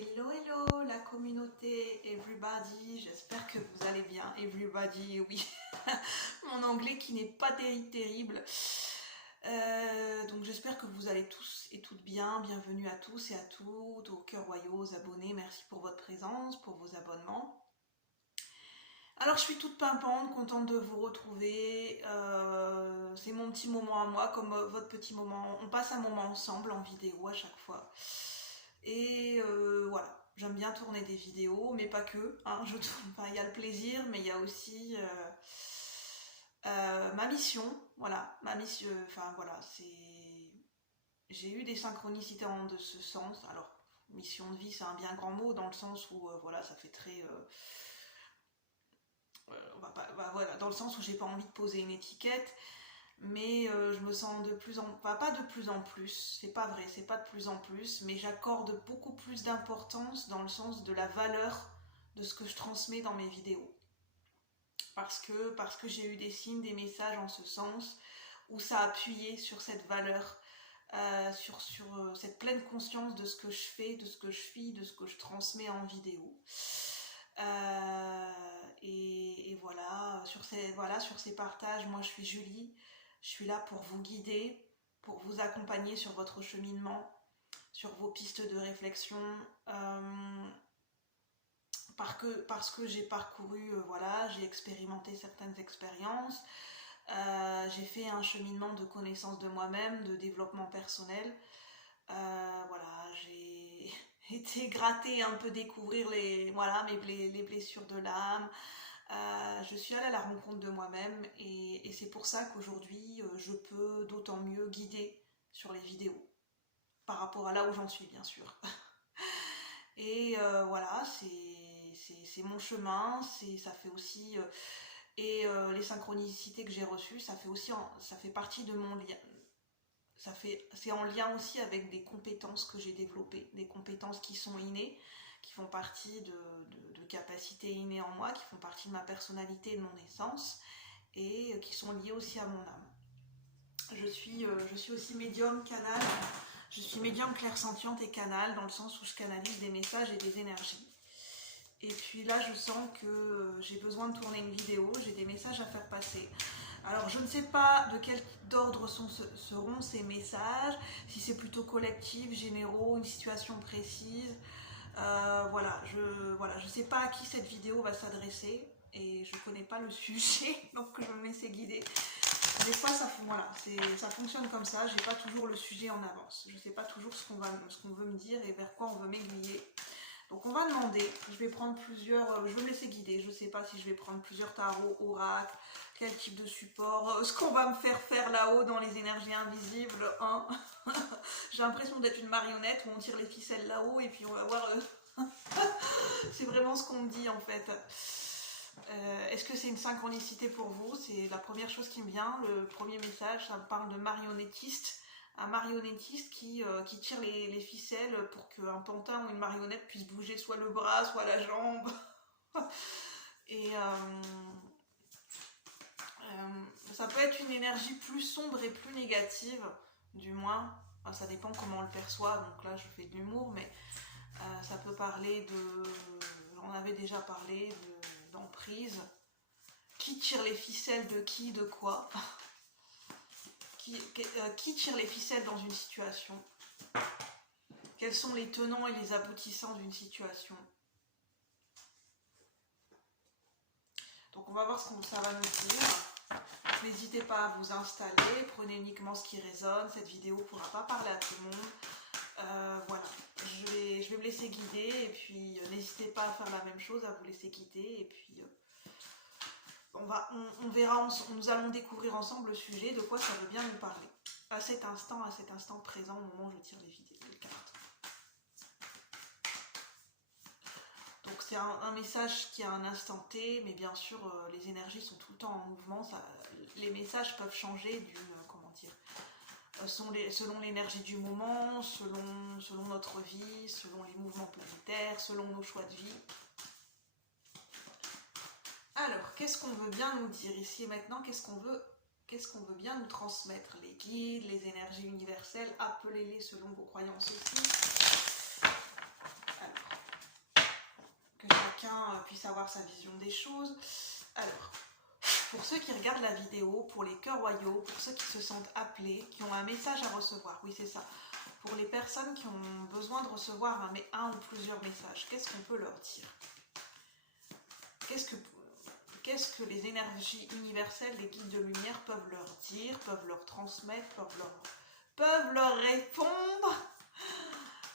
Hello, hello, la communauté, everybody, j'espère que vous allez bien. Everybody, oui, mon anglais qui n'est pas terrible. Donc j'espère que vous allez tous et toutes bien. Bienvenue à tous et à toutes, aux cœurs royaux, aux abonnés. Merci pour votre présence, pour vos abonnements. Alors je suis toute pimpante, contente de vous retrouver. C'est mon petit moment à moi, comme votre petit moment. On passe un moment ensemble en vidéo à chaque fois. Et voilà, j'aime bien tourner des vidéos, mais pas que. Hein, il y a le plaisir, mais il y a aussi ma mission. Voilà, ma mission. Enfin voilà, j'ai eu des synchronicités de ce sens. Alors, mission de vie, c'est un bien grand mot dans le sens où voilà, ça fait très. Voilà, dans le sens où j'ai pas envie de poser une étiquette. Mais je me sens de plus en... Enfin, pas de plus en plus, c'est pas vrai, c'est pas de plus en plus, mais j'accorde beaucoup plus d'importance dans le sens de la valeur de ce que je transmets dans mes vidéos. Parce que j'ai eu des signes, des messages en ce sens, où ça a appuyé sur cette valeur, sur cette pleine conscience de ce que je fais, de ce que je suis, de ce que je transmets en vidéo. Et voilà, sur ces partages, moi je suis Julie. Je suis là pour vous guider, pour vous accompagner sur votre cheminement, sur vos pistes de réflexion, parce que j'ai parcouru, voilà, j'ai expérimenté certaines expériences, j'ai fait un cheminement de connaissance de moi-même, de développement personnel. Voilà, j'ai été gratter un peu, découvrir les blessures de l'âme. Je suis allée à la rencontre de moi-même et c'est pour ça qu'aujourd'hui je peux d'autant mieux guider sur les vidéos par rapport à là où j'en suis, bien sûr. Et voilà, c'est mon chemin, ça fait aussi les synchronicités que j'ai reçues, ça fait partie de mon lien. C'est en lien aussi avec des compétences que j'ai développées, des compétences qui sont innées, qui font partie de capacités innées en moi, qui font partie de ma personnalité et de mon essence, et qui sont liées aussi à mon âme. Je suis aussi médium, canal, je suis médium clairsentiente et canal, dans le sens où je canalise des messages et des énergies. Et puis là, je sens que j'ai besoin de tourner une vidéo, j'ai des messages à faire passer. Alors, je ne sais pas de quel ordre seront ces messages, si c'est plutôt collectif, généraux, une situation précise. Voilà, je sais pas à qui cette vidéo va s'adresser et je connais pas le sujet, donc je me laisse guider. Des fois, ça fonctionne comme ça, j'ai pas toujours le sujet en avance. Je sais pas toujours ce qu'on veut me dire et vers quoi on veut m'aiguiller. Donc on va demander, je vais prendre plusieurs, je vais me laisser guider, je sais pas si je vais prendre plusieurs tarots, oracles, quel type de support, ce qu'on va me faire faire là-haut dans les énergies invisibles, hein. J'ai l'impression d'être une marionnette où on tire les ficelles là-haut et puis on va voir, c'est vraiment ce qu'on me dit en fait. Est-ce que c'est une synchronicité pour vous? C'est la première chose qui me vient, le premier message, ça me parle de marionnettiste. Un marionnettiste qui tire les ficelles pour qu'un pantin ou une marionnette puisse bouger soit le bras, soit la jambe. Et ça peut être une énergie plus sombre et plus négative, du moins. Enfin, ça dépend comment on le perçoit, donc là je fais de l'humour, mais ça peut parler de... J'en avais déjà parlé, d'emprise. Qui tire les ficelles de qui, de quoi? Qui tire les ficelles dans une situation? Quels sont les tenants et les aboutissants d'une situation? Donc on va voir ce que ça va nous dire. N'hésitez pas à vous installer, prenez uniquement ce qui résonne. Cette vidéo ne pourra pas parler à tout le monde. Voilà, je vais me laisser guider et puis n'hésitez pas à faire la même chose, à vous laisser guider et puis on verra, nous allons découvrir ensemble le sujet, de quoi ça veut bien nous parler. À cet instant présent, au moment où je tire les cartes. Donc c'est un message qui a un instant T, mais bien sûr les énergies sont tout le temps en mouvement. Les messages peuvent changer selon l'énergie du moment, selon notre vie, selon les mouvements planétaires, selon nos choix de vie. Alors, qu'est-ce qu'on veut bien nous dire ici et maintenant? Qu'est-ce qu'on veut bien nous transmettre? Les guides, les énergies universelles, appelez-les selon vos croyances aussi. Alors, puisse avoir sa vision des choses. Alors, pour ceux qui regardent la vidéo, pour les cœurs royaux, pour ceux qui se sentent appelés, qui ont un message à recevoir, oui c'est ça, pour les personnes qui ont besoin de recevoir un ou plusieurs messages, qu'est-ce qu'on peut leur dire? Qu'est-ce que les énergies universelles, les guides de lumière peuvent leur dire, peuvent leur transmettre, peuvent leur répondre?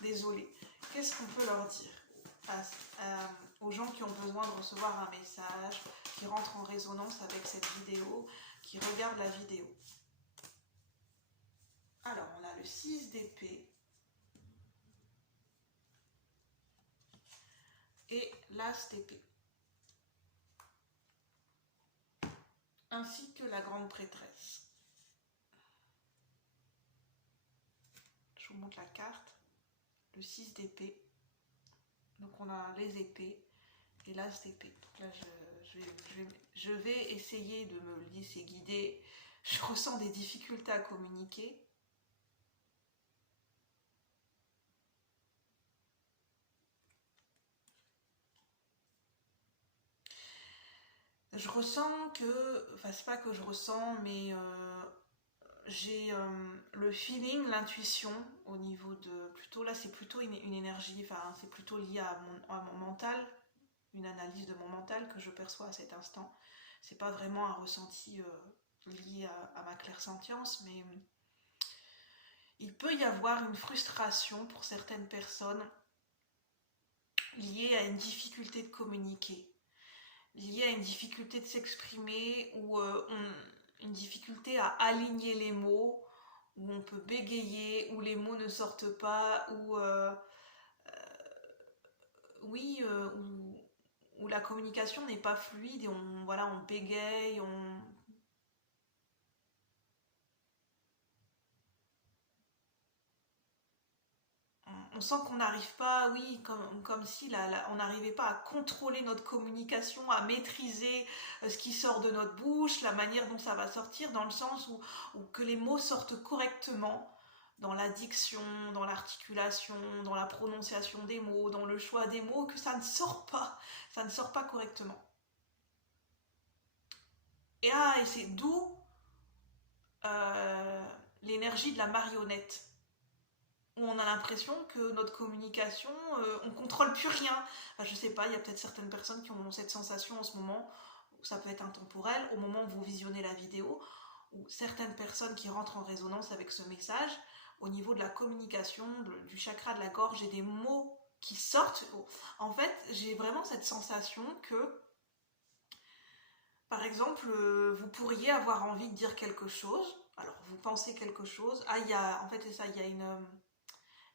Désolée. Qu'est-ce qu'on peut leur dire aux gens qui ont besoin de recevoir un message, qui rentrent en résonance avec cette vidéo, qui regardent la vidéo? Alors, on a le 6 d'épée et l'as d'épée, ainsi que la grande prêtresse. Je vous montre la carte. Le 6 d'épée. Donc on a les épées et l'as d'épée. Donc là, je vais essayer de me laisser guider. Je ressens des difficultés à communiquer. Je ressens que, enfin c'est pas que je ressens, mais j'ai le feeling, l'intuition au niveau de, plutôt là c'est plutôt une énergie, enfin c'est plutôt lié à mon mental, une analyse de mon mental que je perçois à cet instant. C'est pas vraiment un ressenti lié à ma clairsentience, mais il peut y avoir une frustration pour certaines personnes liée à une difficulté de communiquer, liée à une difficulté de s'exprimer ou une difficulté à aligner les mots, où on peut bégayer, où les mots ne sortent pas, oui, où la communication n'est pas fluide et on bégaye, on sent qu'on n'arrive pas, oui, comme si on n'arrivait pas à contrôler notre communication, à maîtriser ce qui sort de notre bouche, la manière dont ça va sortir, dans le sens où que les mots sortent correctement, dans la diction, dans l'articulation, dans la prononciation des mots, dans le choix des mots, que ça ne sort pas correctement. Et c'est d'où l'énergie de la marionnette, où on a l'impression que notre communication, on contrôle plus rien. Enfin, je sais pas, il y a peut-être certaines personnes qui ont cette sensation en ce moment, ça peut être intemporel, au moment où vous visionnez la vidéo, ou certaines personnes qui rentrent en résonance avec ce message, au niveau de la communication, du chakra de la gorge et des mots qui sortent. En fait, j'ai vraiment cette sensation que, par exemple, vous pourriez avoir envie de dire quelque chose, alors vous pensez quelque chose, en fait c'est ça,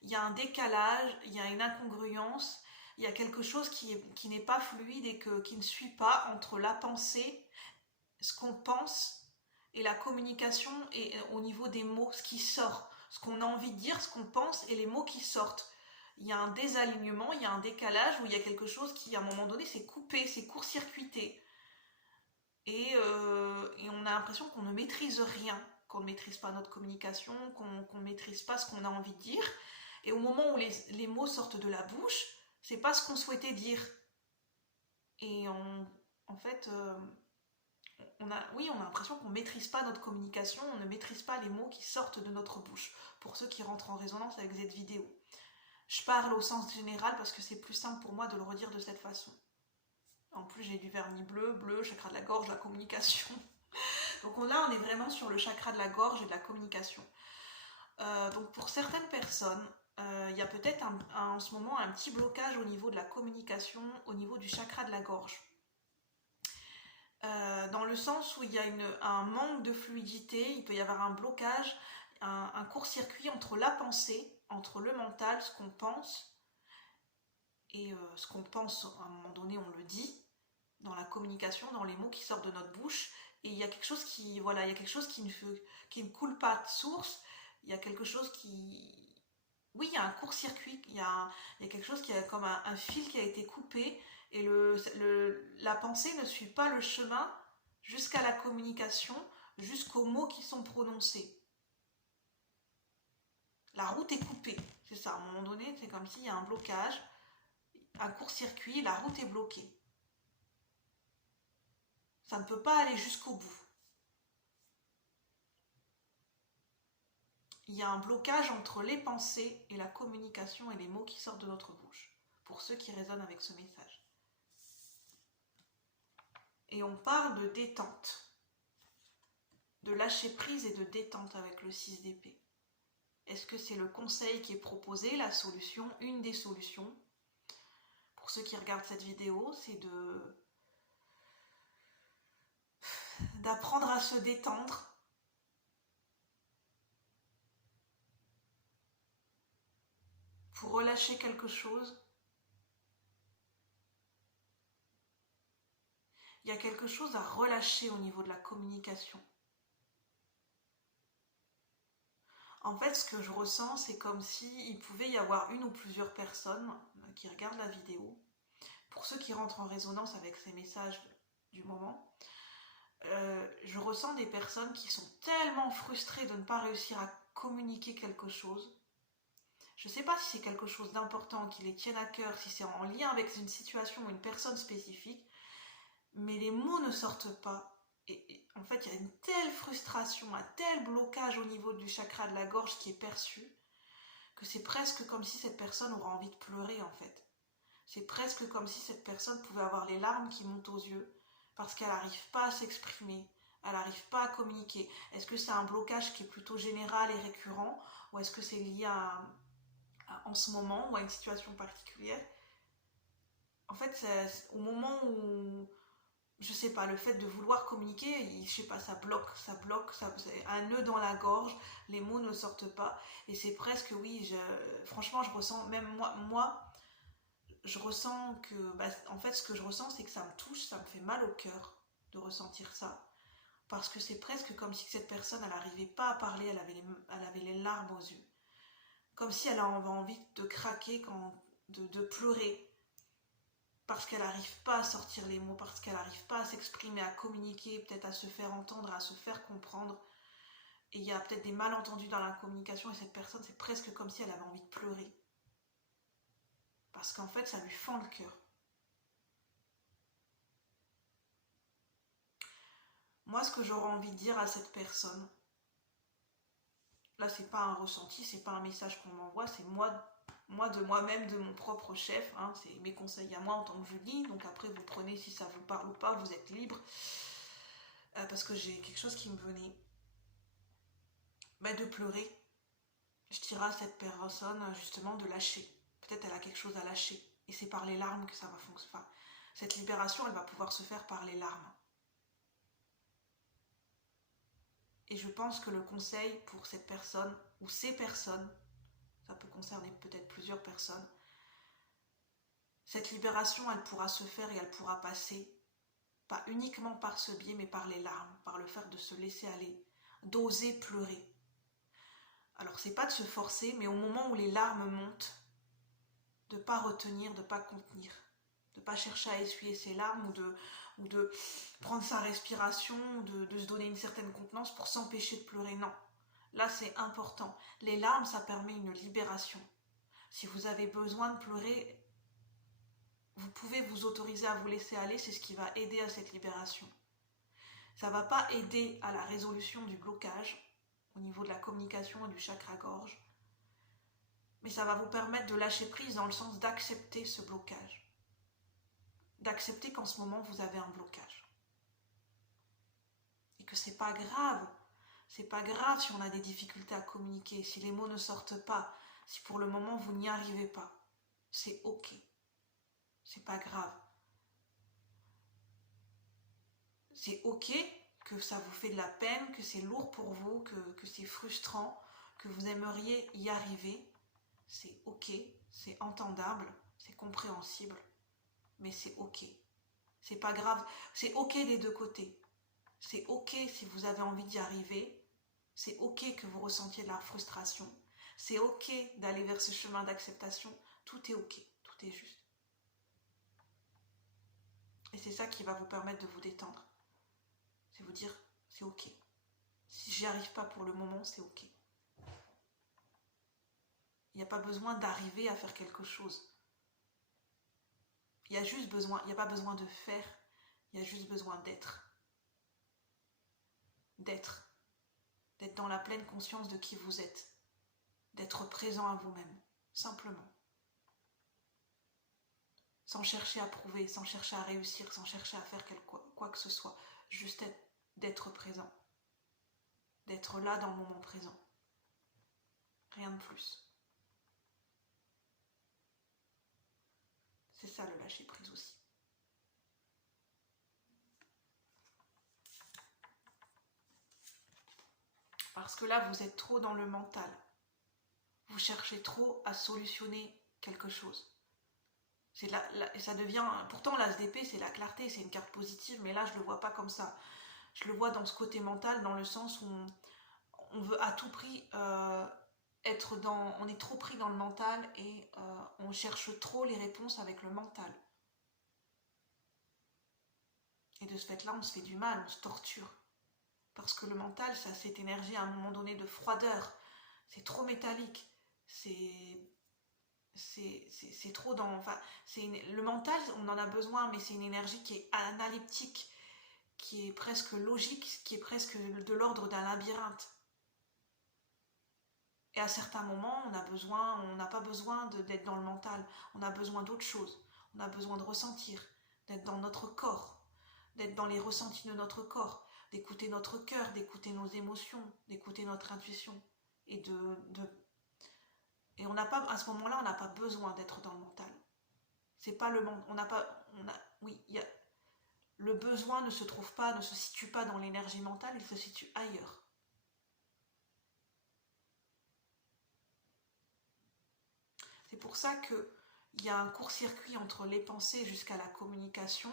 il y a un décalage, il y a une incongruence, il y a quelque chose qui n'est pas fluide et qui ne suit pas entre la pensée, ce qu'on pense, et la communication, et au niveau des mots, ce qui sort, ce qu'on a envie de dire, ce qu'on pense, et les mots qui sortent. Il y a un désalignement, il y a un décalage, où il y a quelque chose qui, à un moment donné, s'est coupé, s'est court-circuité. Et on a l'impression qu'on ne maîtrise rien, qu'on ne maîtrise pas notre communication, qu'on ne maîtrise pas ce qu'on a envie de dire. Et au moment où les mots sortent de la bouche, c'est pas ce qu'on souhaitait dire. Et en fait, on a l'impression qu'on ne maîtrise pas notre communication, on ne maîtrise pas les mots qui sortent de notre bouche, pour ceux qui rentrent en résonance avec cette vidéo. Je parle au sens général parce que c'est plus simple pour moi de le redire de cette façon. En plus, j'ai du vernis bleu, chakra de la gorge, la communication. Donc là, on est vraiment sur le chakra de la gorge et de la communication. Donc pour certaines personnes, il y a peut-être en ce moment un petit blocage au niveau de la communication, au niveau du chakra de la gorge. Dans le sens où il y a un manque de fluidité, il peut y avoir un blocage, un court-circuit entre la pensée, entre le mental, ce qu'on pense, et ce qu'on pense, à un moment donné, on le dit, dans la communication, dans les mots qui sortent de notre bouche, et il y a quelque chose qui ne coule pas de source, il y a quelque chose qui... Oui, il y a un court-circuit, il y a quelque chose qui a comme un fil qui a été coupé, et la pensée ne suit pas le chemin jusqu'à la communication, jusqu'aux mots qui sont prononcés. La route est coupée, c'est ça, à un moment donné, c'est comme s'il y a un blocage, un court-circuit, la route est bloquée. Ça ne peut pas aller jusqu'au bout. Il y a un blocage entre les pensées et la communication et les mots qui sortent de notre bouche, pour ceux qui résonnent avec ce message. Et on parle de détente, de lâcher prise et de détente avec le 6 d'épée. Est-ce que c'est le conseil qui est proposé, la solution, une des solutions? Pour ceux qui regardent cette vidéo, c'est d'apprendre à se détendre, pour relâcher quelque chose. Il y a quelque chose à relâcher au niveau de la communication. En fait, ce que je ressens, c'est comme s'il pouvait y avoir une ou plusieurs personnes qui regardent la vidéo. Pour ceux qui rentrent en résonance avec ces messages du moment, je ressens des personnes qui sont tellement frustrées de ne pas réussir à communiquer quelque chose. Je ne sais pas si c'est quelque chose d'important qui les tienne à cœur, si c'est en lien avec une situation ou une personne spécifique, mais les mots ne sortent pas. Et en fait, il y a une telle frustration, un tel blocage au niveau du chakra de la gorge qui est perçu, que c'est presque comme si cette personne aurait envie de pleurer en fait. C'est presque comme si cette personne pouvait avoir les larmes qui montent aux yeux, parce qu'elle n'arrive pas à s'exprimer, elle n'arrive pas à communiquer. Est-ce que c'est un blocage qui est plutôt général et récurrent, ou est-ce que c'est lié en ce moment ou à une situation particulière? En fait, c'est au moment où, je sais pas, le fait de vouloir communiquer, je sais pas, ça bloque, c'est un nœud dans la gorge, les mots ne sortent pas, et c'est presque, oui, franchement, je ressens, même moi, je ressens que, en fait, ce que je ressens, c'est que ça me touche, ça me fait mal au cœur de ressentir ça, parce que c'est presque comme si cette personne, elle n'arrivait pas à parler, elle avait les larmes aux yeux, comme si elle avait envie de craquer, de pleurer, parce qu'elle n'arrive pas à sortir les mots, parce qu'elle n'arrive pas à s'exprimer, à communiquer, peut-être à se faire entendre, à se faire comprendre. Et il y a peut-être des malentendus dans la communication, et cette personne, c'est presque comme si elle avait envie de pleurer. Parce qu'en fait, ça lui fend le cœur. Moi, ce que j'aurais envie de dire à cette personne, là, c'est pas un ressenti, c'est pas un message qu'on m'envoie, c'est moi de moi-même, de mon propre chef, hein, c'est mes conseils à moi en tant que Julie, donc après vous prenez si ça vous parle ou pas, vous êtes libre, parce que j'ai quelque chose qui me venait, de pleurer. Je dirais à cette personne justement de lâcher, peut-être elle a quelque chose à lâcher, et c'est par les larmes que ça va fonctionner, enfin, cette libération elle va pouvoir se faire par les larmes. Et je pense que le conseil pour cette personne, ou ces personnes, ça peut concerner peut-être plusieurs personnes, cette libération, elle pourra se faire et elle pourra passer, pas uniquement par ce biais, mais par les larmes, par le fait de se laisser aller, d'oser pleurer. Alors c'est pas de se forcer, mais au moment où les larmes montent, de ne pas retenir, de ne pas contenir, de ne pas chercher à essuyer ses larmes ou de prendre sa respiration, de se donner une certaine contenance pour s'empêcher de pleurer. Non, là c'est important. Les larmes, ça permet une libération. Si vous avez besoin de pleurer, vous pouvez vous autoriser à vous laisser aller, c'est ce qui va aider à cette libération. Ça ne va pas aider à la résolution du blocage au niveau de la communication et du chakra-gorge, mais ça va vous permettre de lâcher prise dans le sens d'accepter ce blocage. D'accepter qu'en ce moment vous avez un blocage. Et que c'est pas grave. C'est pas grave si on a des difficultés à communiquer, si les mots ne sortent pas, si pour le moment vous n'y arrivez pas. C'est ok. C'est pas grave. C'est ok que ça vous fait de la peine, que c'est lourd pour vous, que c'est frustrant, que vous aimeriez y arriver. C'est ok, c'est entendable, c'est compréhensible, mais c'est ok. C'est pas grave, c'est ok des deux côtés. C'est ok si vous avez envie d'y arriver, c'est ok que vous ressentiez de la frustration, c'est ok d'aller vers ce chemin d'acceptation, tout est ok, tout est juste. Et c'est ça qui va vous permettre de vous détendre. C'est vous dire, c'est ok. Si j'y arrive pas pour le moment, c'est ok. Il n'y a pas besoin d'arriver à faire quelque chose. Il n'y a pas besoin de faire, il y a juste besoin d'être. d'être dans la pleine conscience de qui vous êtes, d'être présent à vous-même, simplement. Sans chercher à prouver, sans chercher à réussir, sans chercher à faire quoi que ce soit, juste d'être présent, d'être là dans le moment présent. Rien de plus. C'est ça le lâcher prise aussi. Parce que là, vous êtes trop dans le mental. Vous cherchez trop à solutionner quelque chose. Et ça devient... Pourtant, l'ASDP, c'est la clarté, c'est une carte positive, mais là, je ne le vois pas comme ça. Je le vois dans ce côté mental, dans le sens où on veut à tout prix être dans... On est trop pris dans le mental et on cherche trop les réponses avec le mental. Et de ce fait-là, on se fait du mal, on se torture. Parce que le mental, ça a cette énergie à un moment donné de froideur. C'est trop métallique. C'est trop dans... Enfin, le mental, on en a besoin, mais c'est une énergie qui est analytique, qui est presque logique, qui est presque de l'ordre d'un labyrinthe. Et à certains moments, on n'a pas besoin d'être dans le mental. On a besoin d'autre chose. On a besoin de ressentir, d'être dans notre corps, d'être dans les ressentis de notre corps, d'écouter notre cœur, d'écouter nos émotions, d'écouter notre intuition. Et on n'a pas, à ce moment-là, on n'a pas besoin d'être dans le mental. C'est pas le monde. Le besoin ne se situe pas dans l'énergie mentale, il se situe ailleurs. C'est pour ça qu'il y a un court-circuit entre les pensées jusqu'à la communication,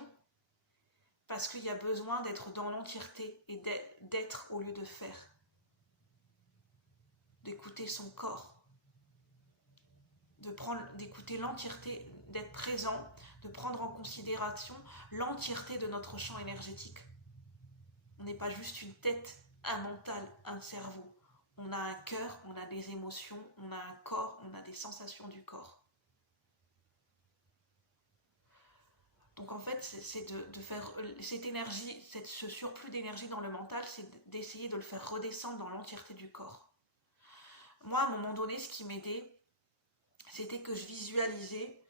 parce qu'il y a besoin d'être dans l'entièreté et d'être au lieu de faire. D'écouter son corps, d'écouter l'entièreté, d'être présent, de prendre en considération l'entièreté de notre champ énergétique. On n'est pas juste une tête, un mental, un cerveau. On a un cœur, on a des émotions, on a un corps, on a des sensations du corps. Donc en fait, c'est de faire cette énergie, ce surplus d'énergie dans le mental, c'est d'essayer de le faire redescendre dans l'entièreté du corps. Moi, à un moment donné, ce qui m'aidait, c'était que je visualisais,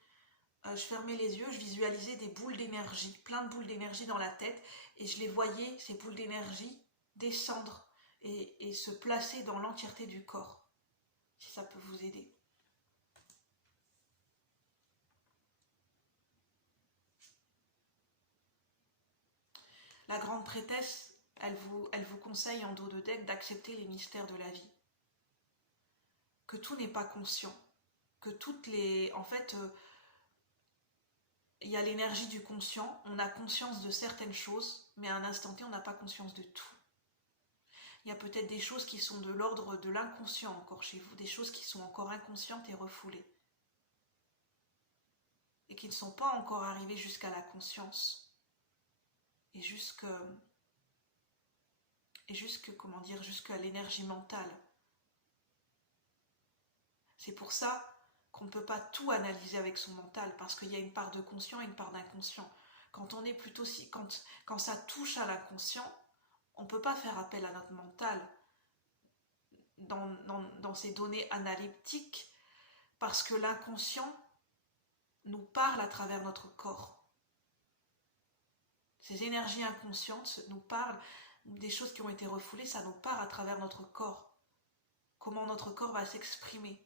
je fermais les yeux, je visualisais des boules d'énergie, plein de boules d'énergie dans la tête, et je les voyais, ces boules d'énergie, descendre et se placer dans l'entièreté du corps, si ça peut vous aider. La grande prêtresse, elle vous conseille en dos de deck d'accepter les mystères de la vie. Que tout n'est pas conscient. Que toutes les... En fait, il y a l'énergie du conscient. On a conscience de certaines choses, mais à un instant T, on n'a pas conscience de tout. Il y a peut-être des choses qui sont de l'ordre de l'inconscient encore chez vous, des choses qui sont encore inconscientes et refoulées. Et qui ne sont pas encore arrivées jusqu'à la conscience. Et jusqu'à l'énergie mentale. C'est pour ça qu'on ne peut pas tout analyser avec son mental, parce qu'il y a une part de conscient et une part d'inconscient. Quand on est plutôt quand ça touche à l'inconscient, on ne peut pas faire appel à notre mental dans ces données analytiques, parce que l'inconscient nous parle à travers notre corps. Ces énergies inconscientes nous parlent, des choses qui ont été refoulées, ça nous parle à travers notre corps. Comment notre corps va s'exprimer.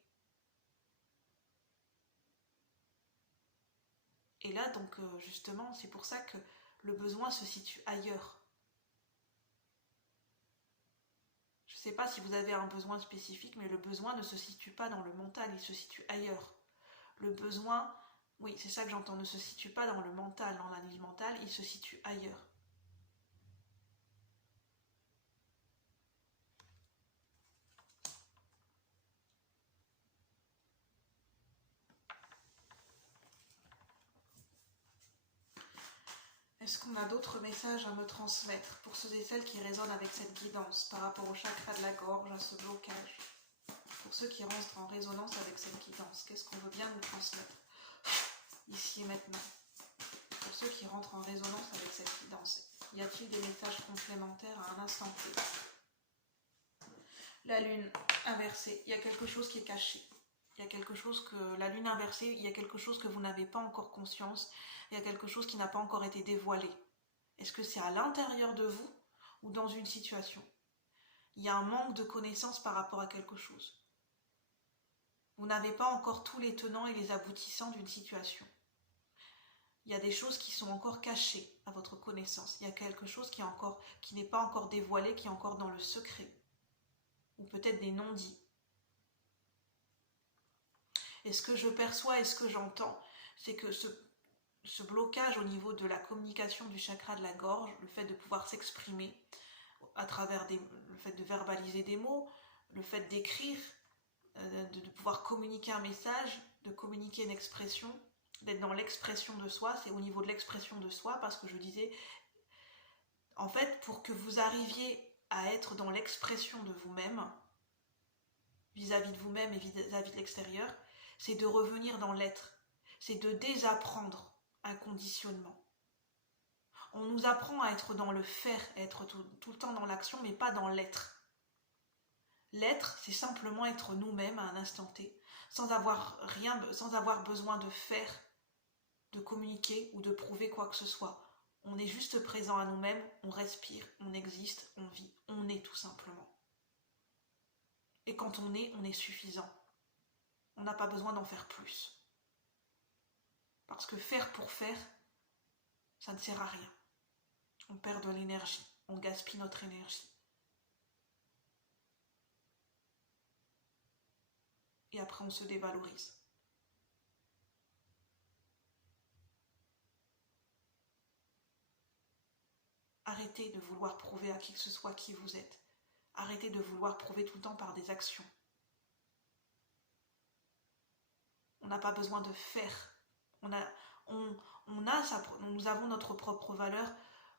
Et là, donc, justement, c'est pour ça que le besoin se situe ailleurs. Je ne sais pas si vous avez un besoin spécifique, mais le besoin ne se situe pas dans le mental, il se situe ailleurs. Le besoin, oui, c'est ça que j'entends, ne se situe pas dans le mental, dans l'analyse mentale, il se situe ailleurs. Est-ce qu'on a d'autres messages à me transmettre pour ceux et celles qui résonnent avec cette guidance par rapport au chakra de la gorge, à ce blocage? Pour ceux qui rentrent en résonance avec cette guidance, qu'est-ce qu'on veut bien nous transmettre ici et maintenant? Pour ceux qui rentrent en résonance avec cette guidance, y a-t-il des messages complémentaires à un instant T? La lune inversée, il y a quelque chose qui est caché. Il y a quelque chose que, la lune inversée, il y a quelque chose que vous n'avez pas encore conscience. Il y a quelque chose qui n'a pas encore été dévoilé. Est-ce que c'est à l'intérieur de vous ou dans une situation? Il y a un manque de connaissance par rapport à quelque chose. Vous n'avez pas encore tous les tenants et les aboutissants d'une situation. Il y a des choses qui sont encore cachées à votre connaissance. Il y a quelque chose qui n'est pas encore dévoilé, qui est encore dans le secret. Ou peut-être des non-dits. Et ce que je perçois et ce que j'entends, c'est que ce blocage au niveau de la communication du chakra de la gorge, le fait de pouvoir s'exprimer à travers le fait de verbaliser des mots, le fait d'écrire, de pouvoir communiquer un message, de communiquer une expression, d'être dans l'expression de soi, c'est au niveau de l'expression de soi, parce que je disais, en fait, pour que vous arriviez à être dans l'expression de vous-même, vis-à-vis de vous-même et vis-à-vis de l'extérieur, c'est de revenir dans l'être, c'est de désapprendre un conditionnement. On nous apprend à être dans le faire, à être tout le temps dans l'action, mais pas dans l'être. L'être, c'est simplement être nous-mêmes à un instant T, sans avoir besoin de faire, de communiquer ou de prouver quoi que ce soit. On est juste présent à nous-mêmes, on respire, on existe, on vit, on est tout simplement. Et quand on est suffisant. On n'a pas besoin d'en faire plus. Parce que faire pour faire, ça ne sert à rien. On perd de l'énergie, on gaspille notre énergie. Et après on se dévalorise. Arrêtez de vouloir prouver à qui que ce soit qui vous êtes. Arrêtez de vouloir prouver tout le temps par des actions. On n'a pas besoin de faire. Nous avons notre propre valeur.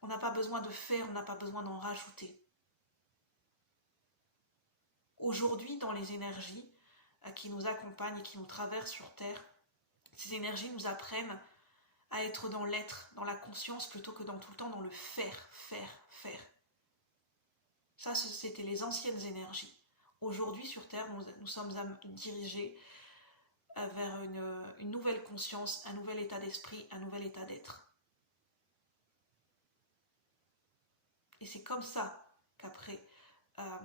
On n'a pas besoin de faire, on n'a pas besoin d'en rajouter. Aujourd'hui, dans les énergies qui nous accompagnent et qui nous traversent sur Terre, ces énergies nous apprennent à être dans l'être, dans la conscience, plutôt que dans tout le temps dans le faire, faire, faire. Ça, c'était les anciennes énergies. Aujourd'hui, sur Terre, nous sommes dirigés vers une nouvelle conscience, un nouvel état d'esprit, un nouvel état d'être. Et c'est comme ça qu'après, en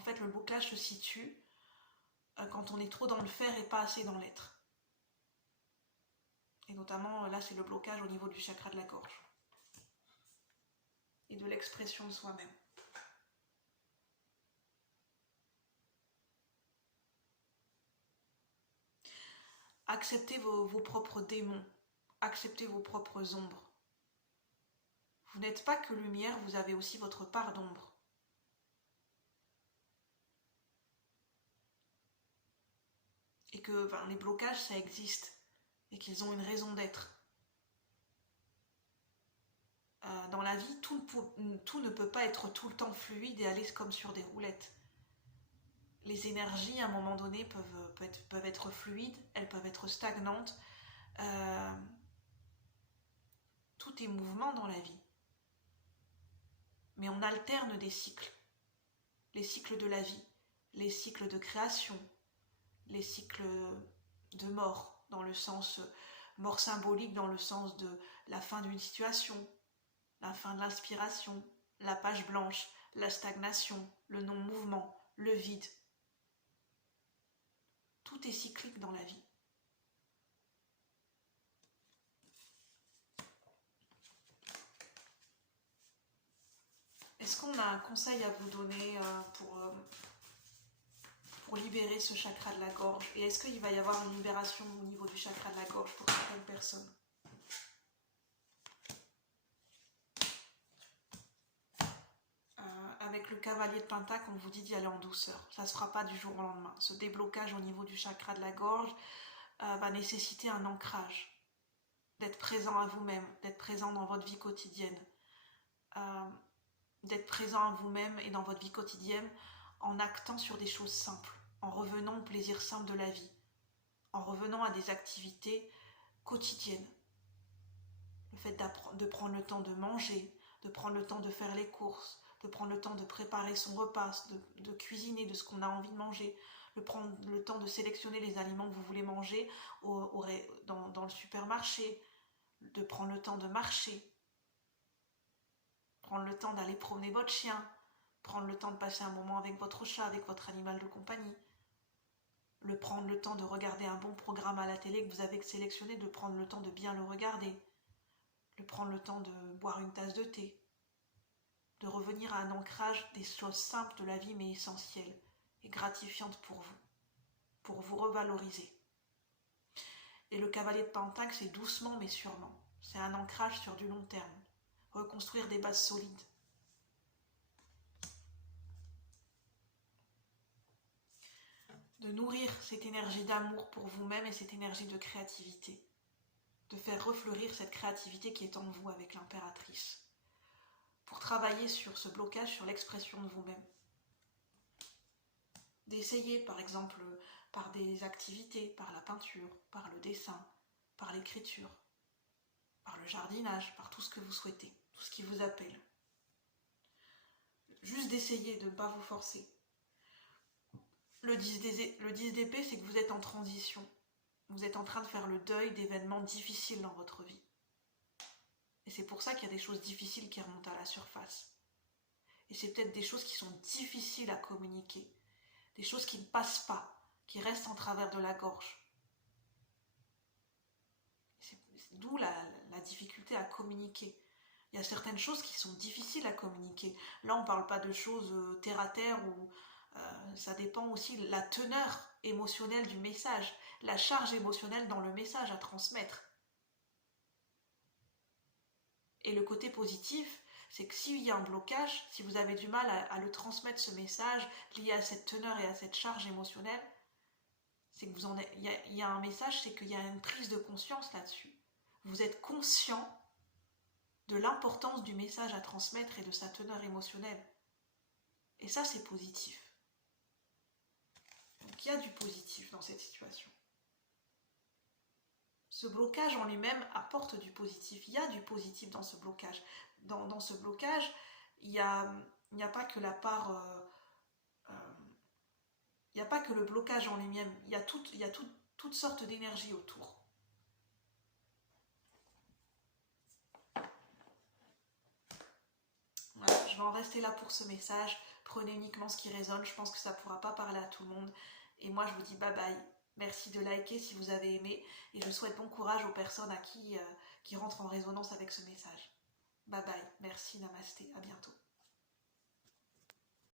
fait, le blocage se situe quand on est trop dans le faire et pas assez dans l'être. Et notamment, là, c'est le blocage au niveau du chakra de la gorge. Et de l'expression de soi-même. Acceptez vos propres démons. Acceptez vos propres ombres. Vous n'êtes pas que lumière, vous avez aussi votre part d'ombre. Et que les blocages, ça existe. Et qu'ils ont une raison d'être. Dans la vie, tout ne peut pas être tout le temps fluide et aller comme sur des roulettes. Les énergies, à un moment donné, peuvent être fluides, elles peuvent être stagnantes. Tout est mouvement dans la vie. Mais on alterne des cycles. Les cycles de la vie, les cycles de création, les cycles de mort, dans le sens mort symbolique, dans le sens de la fin d'une situation, la fin de l'inspiration, la page blanche, la stagnation, le non-mouvement, le vide. Tout est cyclique dans la vie. Est-ce qu'on a un conseil à vous donner pour libérer ce chakra de la gorge? Et est-ce qu'il va y avoir une libération au niveau du chakra de la gorge pour certaines personnes? Avec le cavalier de pentacle, on vous dit d'y aller en douceur. Ça ne se fera pas du jour au lendemain. Ce déblocage au niveau du chakra de la gorge va nécessiter un ancrage. D'être présent à vous-même, d'être présent dans votre vie quotidienne. D'être présent à vous-même et dans votre vie quotidienne en actant sur des choses simples, en revenant au plaisir simple de la vie, en revenant à des activités quotidiennes. Le fait de prendre le temps de manger, de prendre le temps de faire les courses, de prendre le temps de préparer son repas, de cuisiner de ce qu'on a envie de manger, de prendre le temps de sélectionner les aliments que vous voulez manger dans le supermarché, de prendre le temps de marcher, prendre le temps d'aller promener votre chien, prendre le temps de passer un moment avec votre chat, avec votre animal de compagnie, prendre le temps de regarder un bon programme à la télé que vous avez sélectionné, de prendre le temps de bien le regarder, de prendre le temps de boire une tasse de thé, de revenir à un ancrage des choses simples de la vie mais essentielles et gratifiantes pour vous revaloriser. Et le cavalier de Pentacle, c'est doucement mais sûrement. C'est un ancrage sur du long terme. Reconstruire des bases solides. De nourrir cette énergie d'amour pour vous-même et cette énergie de créativité. De faire refleurir cette créativité qui est en vous avec l'impératrice. Pour travailler sur ce blocage, sur l'expression de vous-même. D'essayer, par exemple, par des activités, par la peinture, par le dessin, par l'écriture, par le jardinage, par tout ce que vous souhaitez, tout ce qui vous appelle. Juste d'essayer, de ne pas vous forcer. Le 10 d'épée, c'est que vous êtes en transition. Vous êtes en train de faire le deuil d'événements difficiles dans votre vie. Et c'est pour ça qu'il y a des choses difficiles qui remontent à la surface. Et c'est peut-être des choses qui sont difficiles à communiquer. Des choses qui ne passent pas, qui restent en travers de la gorge. C'est d'où la difficulté à communiquer. Il y a certaines choses qui sont difficiles à communiquer. Là, on ne parle pas de choses terre à terre où ça dépend aussi de la teneur émotionnelle du message, la charge émotionnelle dans le message à transmettre. Et le côté positif, c'est que s'il y a un blocage, si vous avez du mal à le transmettre ce message lié à cette teneur et à cette charge émotionnelle, c'est que il y a un message, c'est qu'il y a une prise de conscience là-dessus. Vous êtes conscient de l'importance du message à transmettre et de sa teneur émotionnelle. Et ça, c'est positif. Donc il y a du positif dans cette situation. Ce blocage en lui-même apporte du positif. Il y a du positif dans ce blocage. Dans ce blocage, il n'y a pas que la part... il n'y a pas que le blocage en lui-même. Il y a toutes sortes d'énergies autour. Voilà, je vais en rester là pour ce message. Prenez uniquement ce qui résonne. Je pense que ça ne pourra pas parler à tout le monde. Et moi, je vous dis bye bye. Merci de liker si vous avez aimé. Et je souhaite bon courage aux personnes qui rentrent en résonance avec ce message. Bye bye. Merci, namasté. À bientôt.